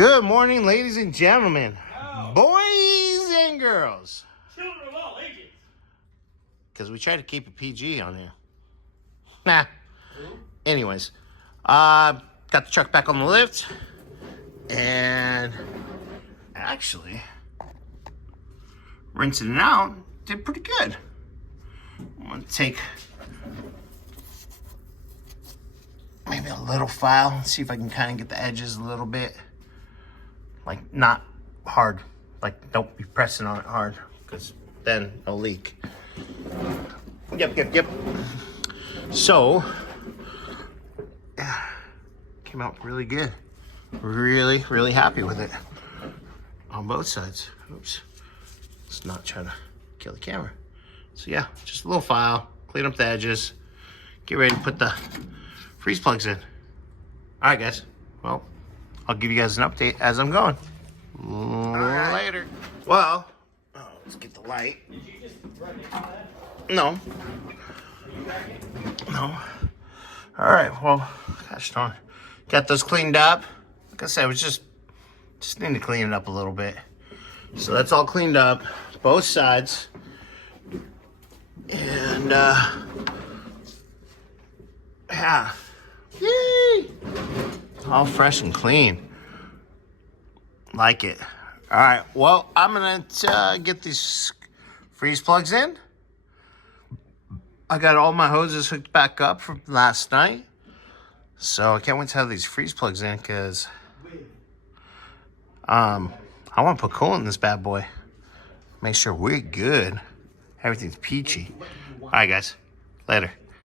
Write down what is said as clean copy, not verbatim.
Good morning, ladies and gentlemen, boys and girls. Children of all ages. Because we try to keep it PG on here. Nah. Anyways, got the truck back on the lift, and actually, rinsing it out did pretty good. I'm gonna take maybe a little file, see if I can kind of get the edges a little bit. Like, not hard. Like, don't be pressing on it hard, because then it'll leak. Yep. So, yeah, came out really good. Really happy with it on both sides. Oops, let's not try to kill the camera. So yeah, just a little file, clean up the edges, get ready to put the freeze plugs in. All right, guys. Well, I'll give you guys an update as I'm going. Later. Well, let's get the light. Did you just run into that? No. No. All right. Well, gosh darn. Got those cleaned up. Like I said, I was just need to clean it up a little bit. So that's all cleaned up, both sides. And yeah. Yay! All fresh and clean. Like it. All right. Well, I'm gonna get these freeze plugs in. I got all my hoses hooked back up from last night, so I can't wait to have these freeze plugs in because I want to put coolant in this bad boy. Make sure we're good. Everything's peachy. All right, guys. Later.